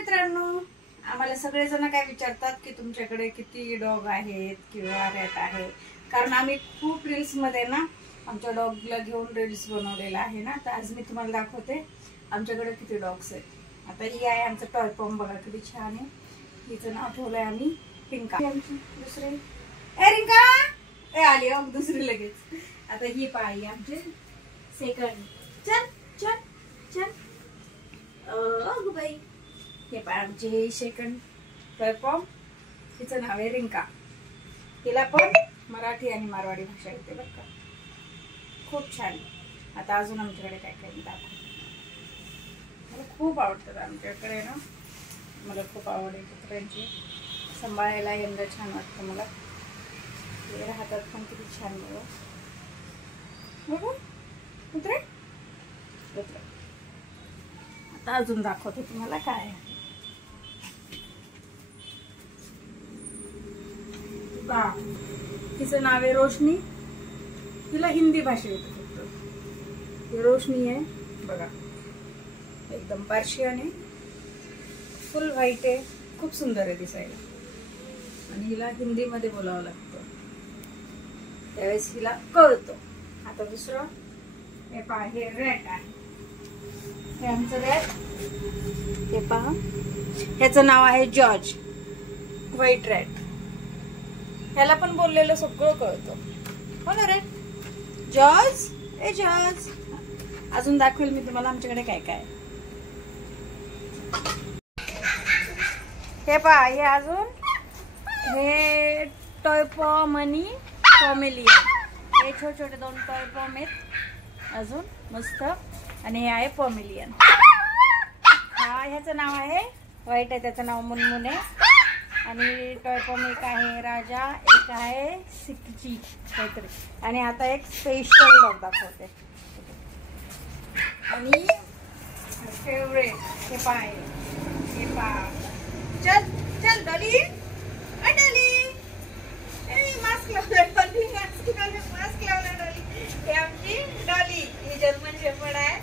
मित्रांनो, आम्हाला सगळेजण काय विचारतात की तुमच्याकडे किती डॉग आहेत किंवा रॅट आहे. कारण आम्ही खूप रील्समध्ये ना आमच्या डॉगला घेऊन रील्स बनवलेला आहे ना. तर आज मी तुम्हाला दाखवते आमच्याकडे किती डॉग्स आहेत. आता ही आहे आमचं टॉय पॉम, बघा किती छान आहे. हिचं नाव ठेवलंय आम्ही रिंका. दुसरे ए रिंका ए आली दुसरी लगेच. आता ही पाळी आमची सेकंड. चल चल चल अगं बाई. हे पाय आमची सेकंड टॉय पॉम, तिचं नाव आहे रिंका. तिला पण मराठी आणि मारवाडी भाषा येते बरं का, खूप छान. आता अजून आमच्याकडे काय काय दाखव. मला खूप आवडतात आमच्याकडे ना, मला खूप आवड आहे कुत्र्यांची. सांभाळायला यंदा छान वाटतं मला. ते राहतात पण किती छान बघा. बघा कुत्रे कुत्रे. आता अजून दाखवते तुम्हाला काय आहे. तिचं नाव आहे रोशनी. तिला हिंदी भाषा येते फक्त. रोशनी आहे बघा, एकदम पर्शियन आहे, फुल व्हाईट आहे, खूप सुंदर आहे दिसायला. आणि हिला हिंदीमध्ये बोलावं लागतं, त्यावेळेस हिला कळतो. आता दुसरं हे पहा, हे रॅट आहे. हे आमचं रॅट. हे पहा, ह्याचं नाव आहे जॉर्ज, व्हाईट रॅट. ह्याला पण बोललेलं सगळं कळतं, हो ना रे जॉर्ज. A George. अजून दाखवेल मी तुम्हाला आमच्याकडे काय काय. हे पहा, हे अजून हे टॉय पॉम आणि पॉमेलियन. हे छोटे छोटे दोन टॉय पॉम आहेत अजून मस्त. आणि हे आहे पॉमेलियन. हा ह्याचं नाव आहे व्हाईट आहे, त्याचं नाव मुनमुन आहे. आणि टॉय पॉम एक आहे राजा, एक आहे सिक्की काहीतरी. आणि आता एक स्पेशल डॉग दाखवते. आणि फेवरेट हे पाय, हे पा. चल चल डॉली, डॉली मास्क लावला, डॉली मास्क लावला, मास्क लावला डॉली. हे आमची डॉली, ही जर्मन शेफर्ड आहे.